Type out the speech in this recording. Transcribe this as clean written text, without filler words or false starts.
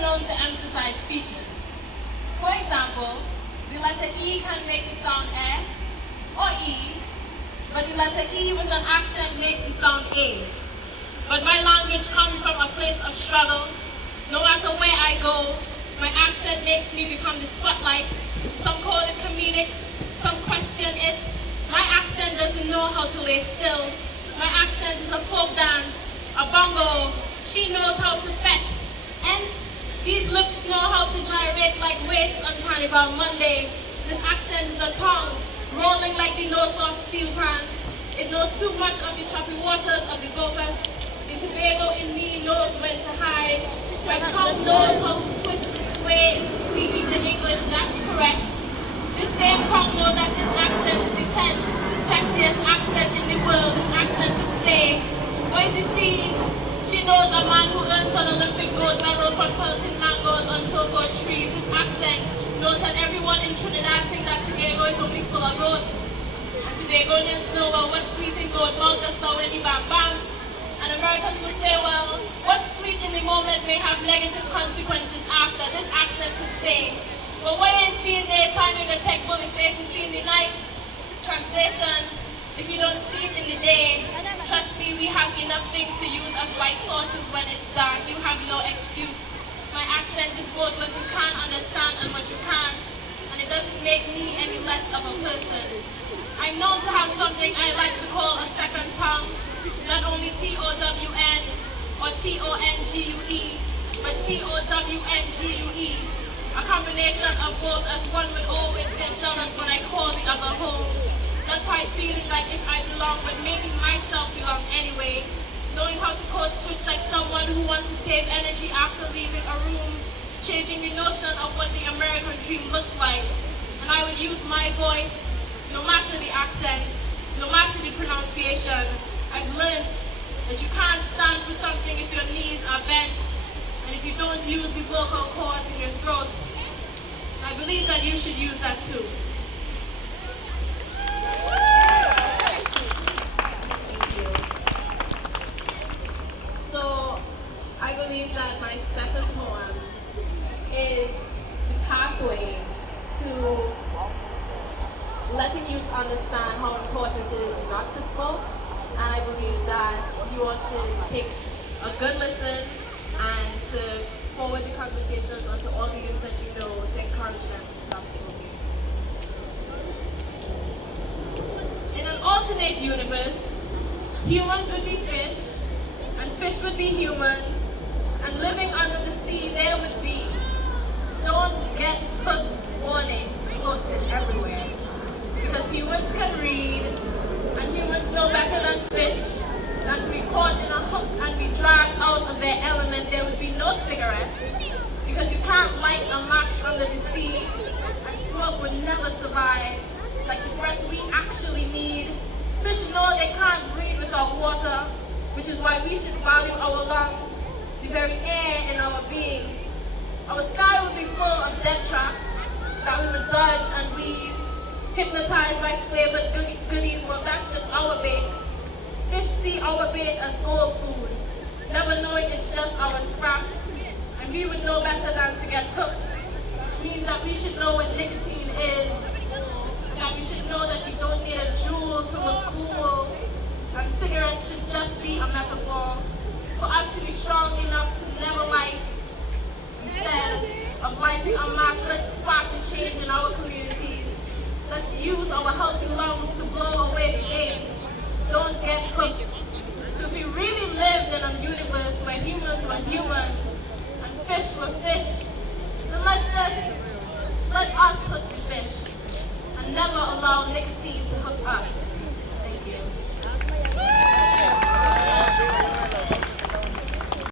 are known to emphasize features. For example, the letter E can make the sound E or E, but the letter E with an accent makes the sound A. But my language comes from a place of struggle. No matter where I go, my accent makes me become the spotlight. Some call it comedic, some question it. My accent doesn't know how to lay still. My accent is a folk dance, a bongo. She knows how to fet. And these lips know how to gyrate like waist on Carnival Monday. This accent is a tongue, rolling like the nose of steel pan. It knows too much of the choppy waters of the Bocas. The Tobago in me knows when to hide. My tongue knows how to twist its way into speaking the English, that's correct. This same tongue knows that this accent is the 10th, sexiest accent in the world. This accent could say, what is the scene? She knows a man who earns an Olympic gold medal from pelting mangoes on Togo trees. This accent knows that everyone in Trinidad thinks that Tobago is only full of goats. And Tobagonians know, well, what's sweet in goat milk just so when you bam bam. And Americans will say, well, what's sweet in the moment may have negative consequences after. This accent could say, well, why ain't seen daytime in the tech bully face you see in the night? Translation, if you don't see it in the day, trust me, we have enough things to use as light sources when it's dark. You have no excuse. My accent is both what you can understand and what you can't, and it doesn't make me any less of a person. I'm known to have something I like to call a second tongue, not only T-O-W-N or T-O-N-G-U-E, but T-O-W-N-G-U-E, a combination of both, as one would always get jealous when I call the other home. Not quite feeling like if I belong, but making myself belong anyway. Knowing how to code switch like someone who wants to save energy after leaving a room. Changing the notion of what the American dream looks like. And I would use my voice, no matter the accent, no matter the pronunciation. I've learned that you can't stand for something if your knees are bent, and if you don't use the vocal cords in your throat. I believe that you should use that too. So, I believe that my second poem is the pathway to letting you to understand how important it is not to smoke. And I believe that you all should take a good listen and to forward the conversations onto all the youth that you know to encourage them to stop smoking. In an alternate universe, humans would be fish, and fish would be humans, and living under the sea there would be don't get hooked warnings posted everywhere. Because humans can read, and humans know better than fish, than to be caught in a hook and be dragged out of their element. There would be no cigarettes, because you can't light a match under the sea, and smoke would never survive. Like the breath we actually need. Fish know they can't breathe without water, which is why we should value our lungs, the very air in our beings. Our sky would be full of dead traps that we would dodge and weave, hypnotized by flavored goodies. Well, that's just our bait. Fish see our bait as gold food, never knowing it's just our scraps. And we would know better than to get hooked, which means that we should know what nicotine is, that we should know that you don't need a jewel to look cool, and cigarettes should just be a metaphor for us to be strong enough to never light. Instead of lighting a match, let's spark the change in our communities. Let's use our healthy lungs to blow away the hate. Don't get hooked. So if we really lived in a universe where humans were humans and fish were fish, then let's just let us hook the fish and never allow nicotine to hook us.